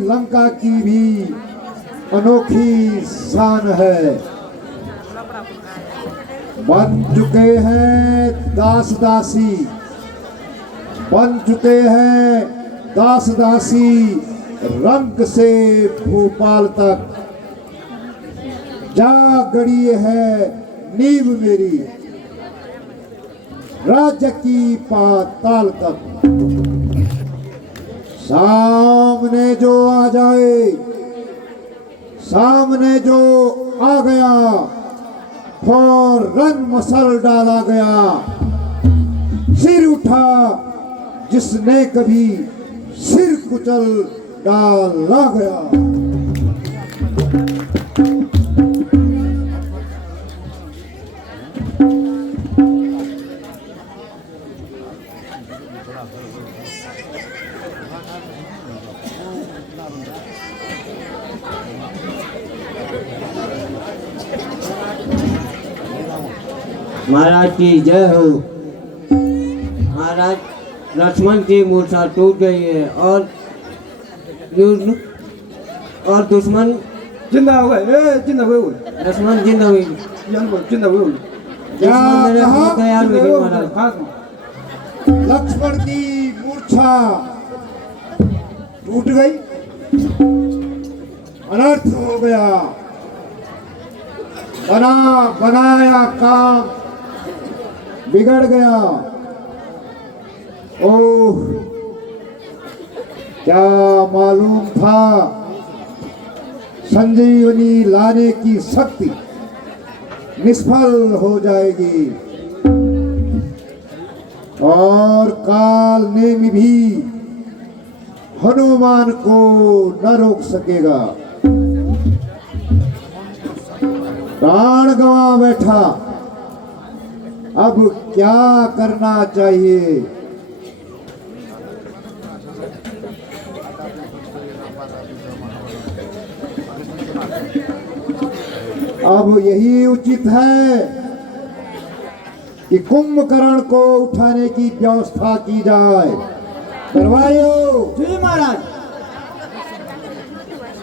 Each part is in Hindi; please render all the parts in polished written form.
लंका की भी अनोखी शान है। बन चुके हैं दास दासी, बन चुके हैं दास दासी रंग से भोपाल तक। जा गड़ी है नींव मेरी राज्य की पाताल तक। सामने जो आ जाए, सामने जो आ गया, फौरन मसल डाला गया। सिर उठा जिसने कभी सिर कुचल डाला गया। महाराज की जय हो। महाराज लक्ष्मण की मूर्छा टूट गई है और दुश्मन जिंदा हो गए। जिंदा हुए लक्ष्मण जिंदा हुई। जिंदा हुए तैयार हुई महाराज। लक्ष्मण की मूर्छा टूट गई, अनर्थ हो गया। बनाया काम बिगड़ गया। ओह, क्या मालूम था संजीवनी लाने की शक्ति निष्फल हो जाएगी और काल ने भी हनुमान को न रोक सकेगा। प्राण गंवा बैठा, अब क्या करना चाहिए? अब यही उचित है कि कुंभकर्ण को उठाने की व्यवस्था की जाए। करवाइयो। जी महाराज।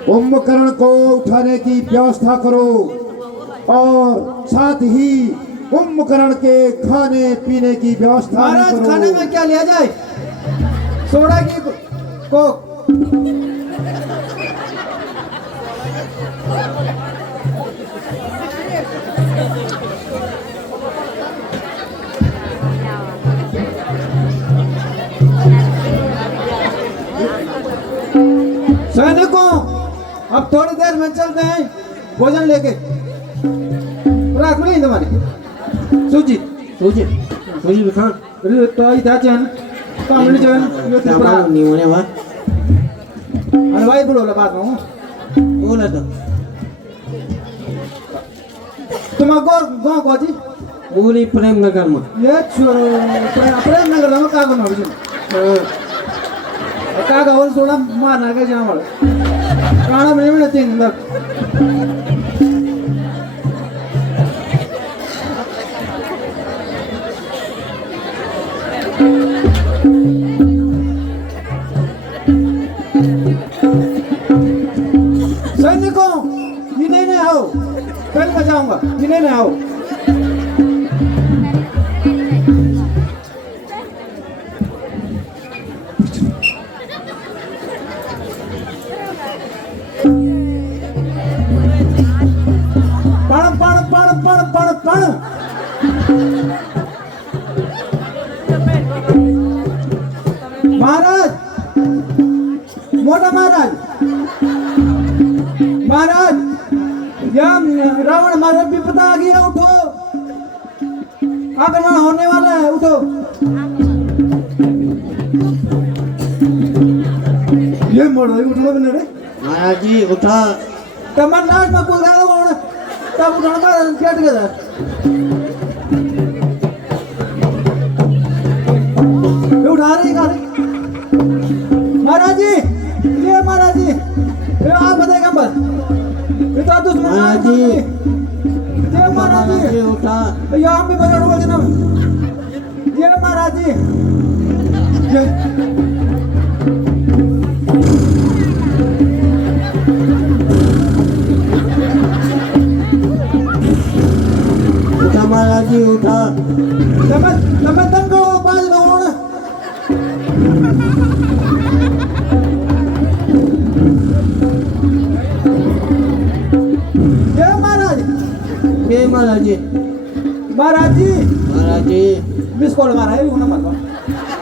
कुंभकर्ण को उठाने की व्यवस्था करो और साथ ही कुंभकर्ण के खाने पीने की व्यवस्था महाराज करो। खाने में क्या लिया जाए? सोडा की कोक। सैनिकों, अब थोड़ी देर में चलते हैं भोजन लेके। रात में नहीं तुम्हारी सूजी सूजी सूजी भी खान तो आई था चैन कामड़ी चैन ये तो बड़ा नहीं होने वाला। हलवाई बोलो ला बात में बोला तो तुम गाँव को जी बोली प्रेम नगर में ये छोरो प्रेम नगर में का बना बिजन का गावल सोडा मारना का जाम काना में नहीं तीन तक सैनिकों ये नहीं आओ, कल बजाऊंगा ये नहीं आओ। पण महाराज, मोटा महाराज, महाराज या रावण मारे विपदा आ गई है, उठो आक्रमण होने वाला है, उठो। ये मोड़ उठो बने रे महाराज जी उठा कमर लाट में कूद गया कौन तब उठाना का कैट गया उठा रही गाड़ी। महाराज जी ये महाराज जी ये आप बताएगा बस ये तो दुश्मन महाराज जी ये महाराज जी उठा ये आप भी बजा डूबा ना ये महाराज जी ये महाराज जी। महाराज जी महाराज जी मिस कॉल मारा है उन्होंने मारा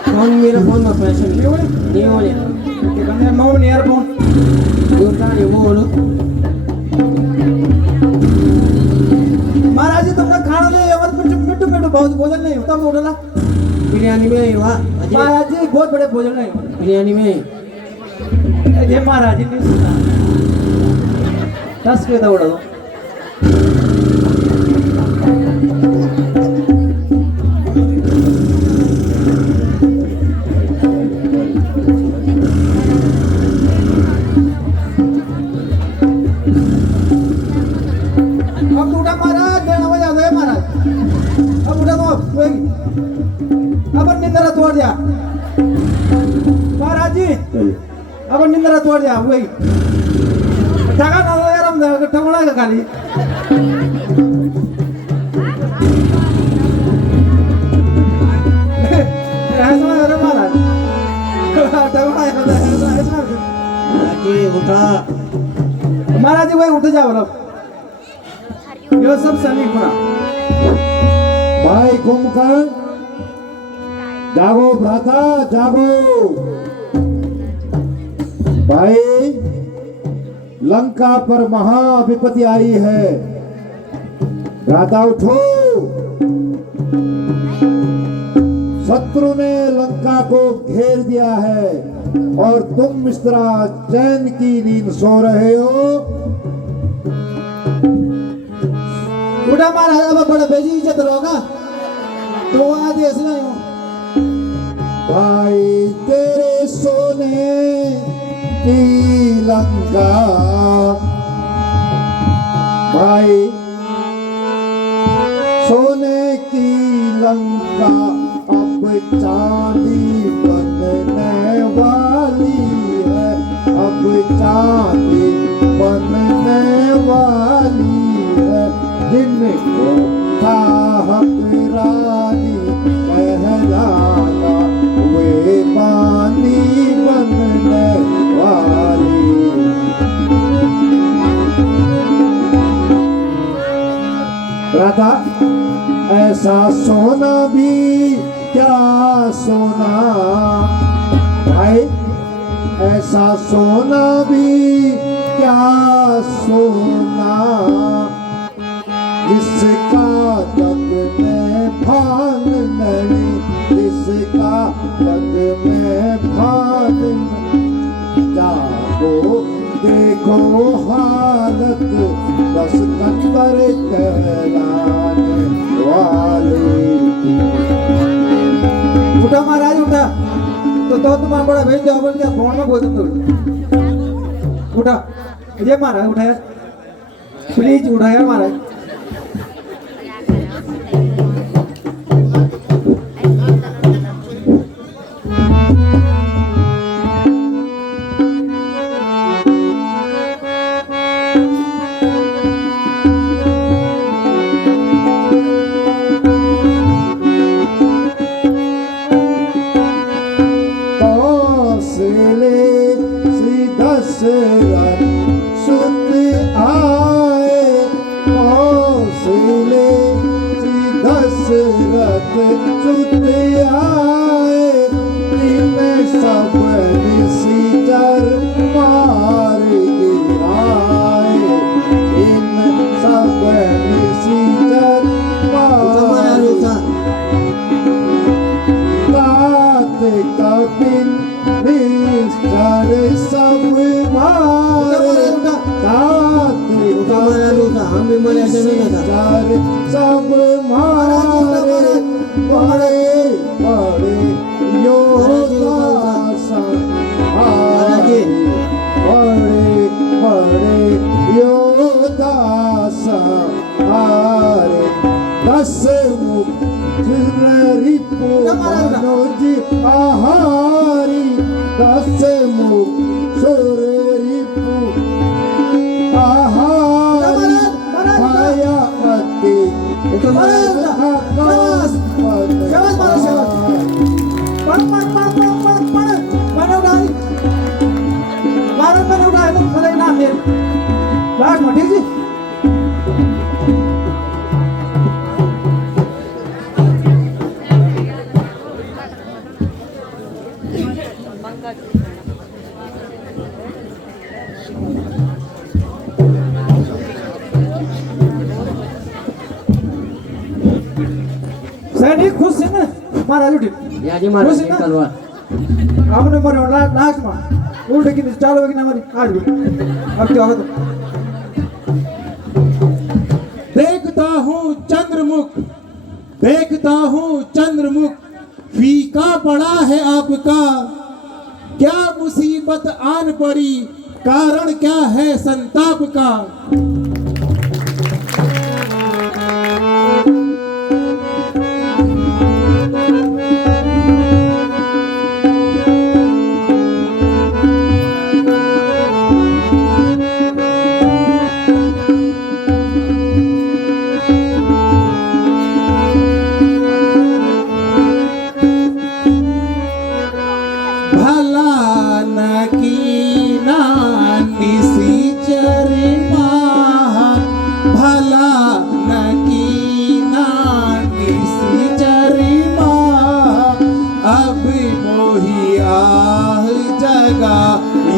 फोन मेरा फोन में पैसे नहीं होने कि करने मऊ नहीं यार फोन दूसरा नहीं बोलो। महाराज जी तुमने खाना नहीं और मिट्टू मिट्टू बहुत भोजन नहीं होता बोला बिरयानी में ही हुआ महाराज जी बहुत बड़े भोजन नहीं होता बिरयानी में ये महाराज जी नहीं सुनता 10 के दौड़ा दो अब उठा महाराज देना वजह है महाराज अब उठा दो अब निंदरा तोड़ दिया महाराज जी अब निंदरा तोड़ दिया वही ठगा ना यार हम ठगोड़ा का खाली ऐसा अरे महाराज ठगोड़ा महाराज जी उठा। महाराज जी वही उठ जाओ लोग यो सब सनी खुना भाई कुंभकर्ण जागो भ्राता जागो। भाई लंका पर महा विपत्ति आई है, भ्राता उठो। शत्रु ने लंका को घेर दिया है और तुम इस तरह चैन की नींद सो रहे हो। उठा महाराज अब बड़ा बेजी इज्जत रहोगा तो आज ऐसे नहीं हो भाई तेरे सोने की लंका, भाई सोने की लंका अब चांदी बनने वाली है, अब चांदी बनने वाली है। जिनको चाहत रानी कहलाना वे पानी बनने वाली। राधा ऐसा सोना भी क्या सोना, भाई ऐसा सोना भी क्या सोना, जिसका जग में भान नहीं, जिसका जग में भान नहीं। जागो देखो हालत बस कंकर कहलाने वाले। उठा महाराज उठा तो तुम्हारा बड़ा भेज दो बोल क्या फोन में बोल तुम उठा ये महाराज उठा यार प्लीज उठा यार महाराज। दशरथ सुत आए, कौशले श्री दशरथ सुत आए। इन सब निशिचर मार गिराए, इन सब निशिचर मार तात कपिल निश्चर सब मारे, तात कपिल निश्चर सब मारे। बड़े बड़े योद्धा संहारे, बड़े बड़े योद्धा संहारे। 10 मुख रिपु मनोज आहारी, 10 मुख सुर रिपु आहारी। माया अति सैनिक खुश છે ને महाराज उठी याजी महाराज खुश है ना? निकलवा हमने मरे लास्ट में उल्ट की चालू की हमारी आज भी अब क्या होगा देखता हूँ चंद्रमुख, देखता हूँ चंद्रमुख, फीका पड़ा है आपका, क्या मुसीबत आन पड़ी, कारण क्या है संताप का।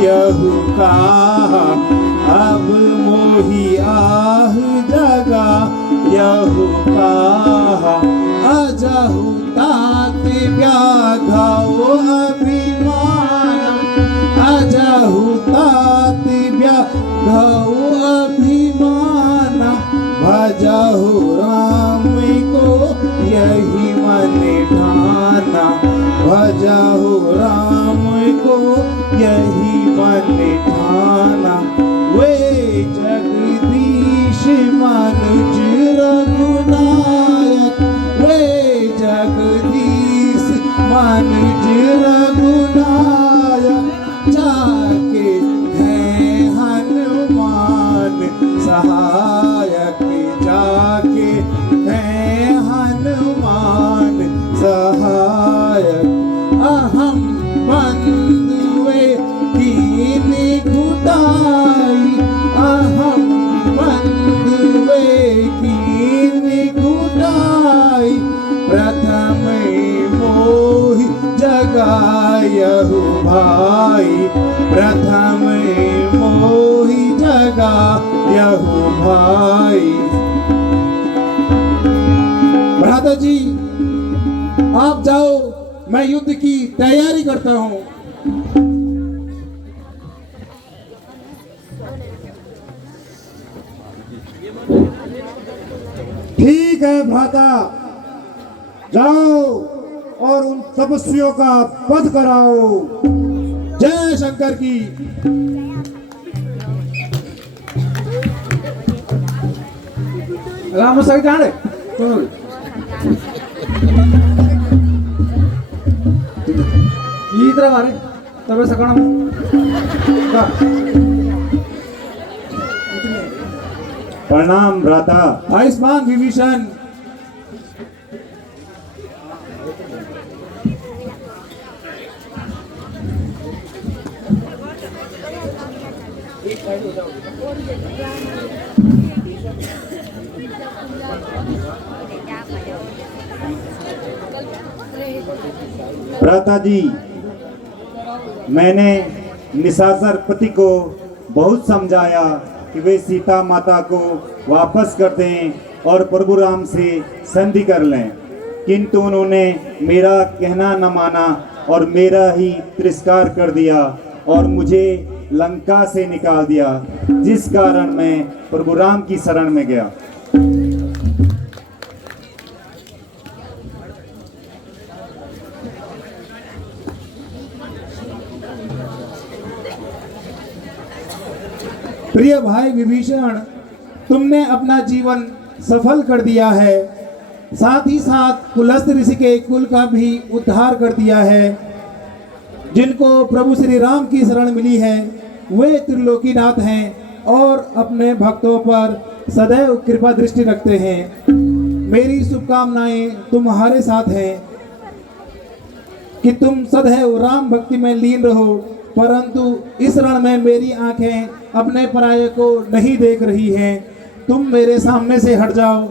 यहू का अब मोही आह जगा यहू का अजहू तात व्याघाओ अभिमान अजहू तात व्याघाओ अभिमान भजहु राम को यही मन ठाना भजहु राम को यही मन ठाना वे जगदीश मनुज रघुनायक वे जगदीश मनुज रघुनायक जाके हैं हनुमान सहायक जाके हैं हनुमान सहायक अहम बंधुए कीन घुटाई अहम बंधुए कीन घुटाई प्रथम मोहि जगायहु भाई प्रथम मोहि जगायहु भाई। भ्राता जी आप जाओ, मैं युद्ध की तैयारी करता हूं। ठीक है भ्राता, जाओ और उन तपस्वियों का वध कराओ। जय शंकर की। राम सही जाने सुनो ये तरह मारे तबे सकना प्रणाम भ्राता। आयुष्मान विभीषण। भ्राता जी, मैंने निशाचर पति को बहुत समझाया कि वे सीता माता को वापस कर दें और प्रभु राम से संधि कर लें, किंतु उन्होंने मेरा कहना न माना और मेरा ही तिरस्कार कर दिया और मुझे लंका से निकाल दिया, जिस कारण मैं प्रभु राम की शरण में गया। प्रिय भाई विभीषण, तुमने अपना जीवन सफल कर दिया है, साथ ही साथ पुलस्त ऋषि के कुल का भी उद्धार कर दिया है। जिनको प्रभु श्री राम की शरण मिली है वे त्रिलोकीनाथ हैं और अपने भक्तों पर सदैव कृपा दृष्टि रखते हैं। मेरी शुभकामनाएं तुम्हारे साथ हैं कि तुम सदैव राम भक्ति में लीन रहो, परंतु इस रण में मेरी आंखें अपने पराये को नहीं देख रही हैं। तुम मेरे सामने से हट जाओ,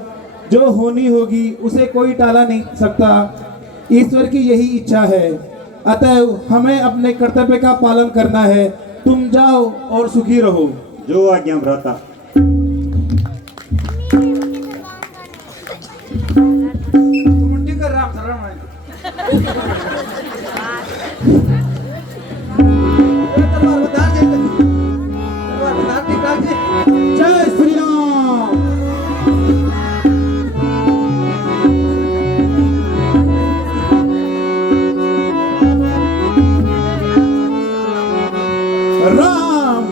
जो होनी होगी उसे कोई टाला नहीं सकता। ईश्वर की यही इच्छा है, अतएव हमें अपने कर्तव्य का पालन करना है। तुम जाओ और सुखी रहो। जो आज्ञा भ्राता। तुम उल्टी कर राम शरण में तलवार बता दे, तलवार बता ठीक ठाक जी। जय श्री राम। राम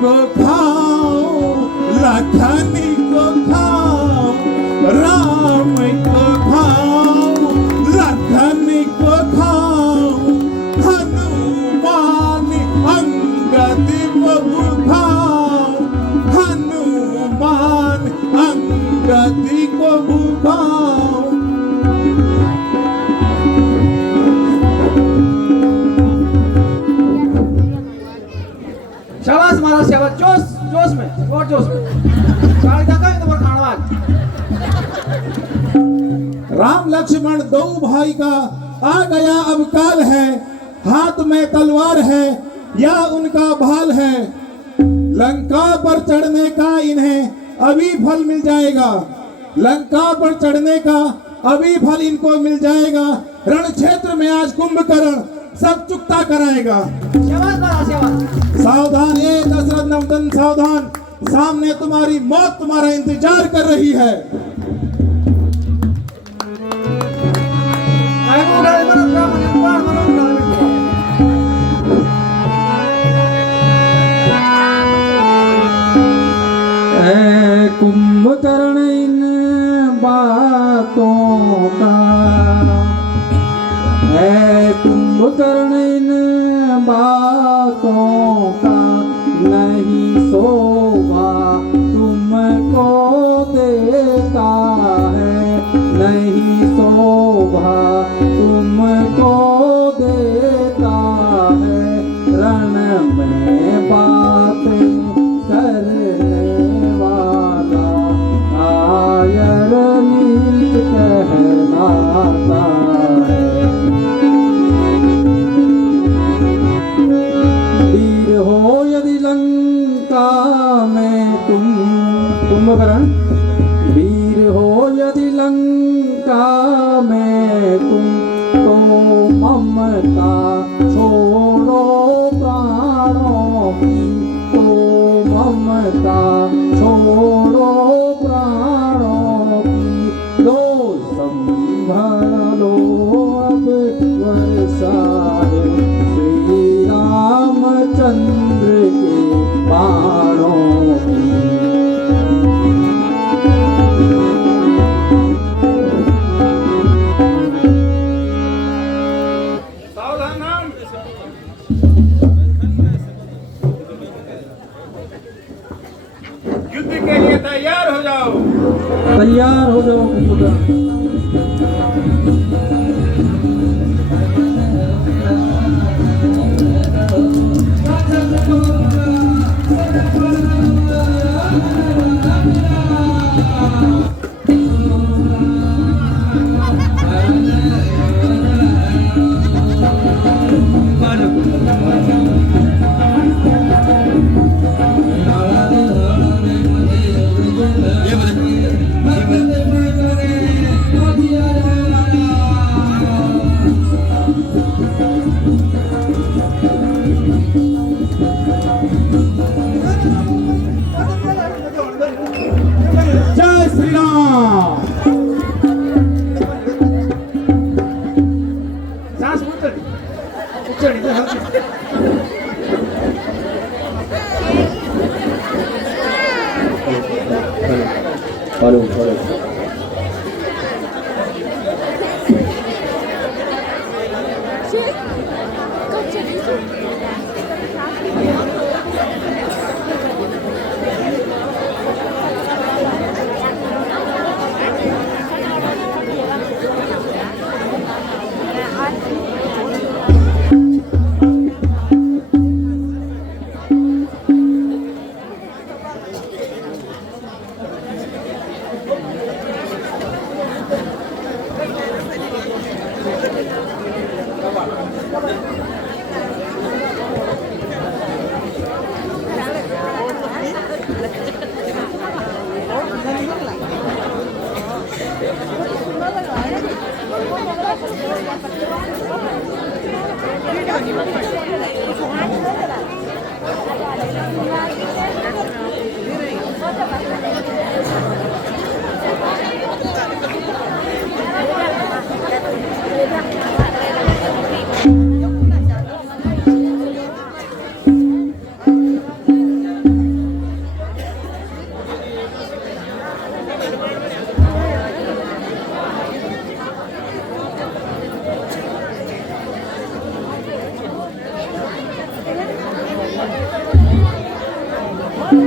को खाओ लखन को खाओ, राम को खाओ लखन को खाओ, हनुमान अंगद को खाओ, हनुमान अंगद को खाओ। शाबाश महाराज शाबाश, जोश जोश में और जोश में गाड़ी तक तो खाना। राम लक्ष्मण दो भाई का आ गया अब काल है, हाथ में तलवार है या उनका भाल है, लंका पर चढ़ने का इन्हें अभी फल मिल जाएगा, लंका पर चढ़ने का अभी फल इनको मिल जाएगा, रण क्षेत्र में आज कुंभकर्ण सब चुकता कराएगा। शाबाश महाराज शाबाश। सावधान ये दशरथ नंदन सावधान, सामने तुम्हारी मौत तुम्हारा इंतजार कर रही है। कुंभकर्ण इन बातों का है, कुंभकर्ण इन बातों का नहीं शोभा तुमको देता है, नहीं शोभा तुमको देता है, रण में बातें करने वाला कायर नीच कहलाता है। वीर हो यदि लंका में तुम, कुंभकर्ण वीर हो यदि लंका में तुम, तो ममता छोड़ो प्राणों की, तो ममता छोड़ो प्राणों की, लो संभल लो अब वर्षा है श्री रामचंद्र के बाणों की। युद्ध के लिए तैयार हो जाओ। तैयार हो जाओ कुंभकर्ण। जय श्री राम। सांस चढ़ी तो हल्की। follow, follow. जब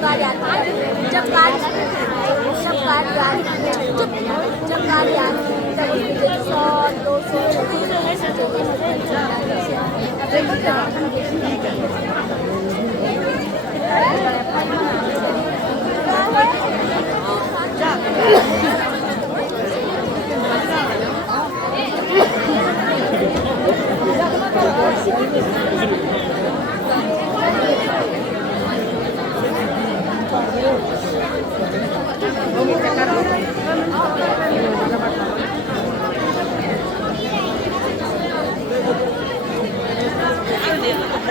गाड़ी आती है जब गाड़ी आती है तब उसमें 100 200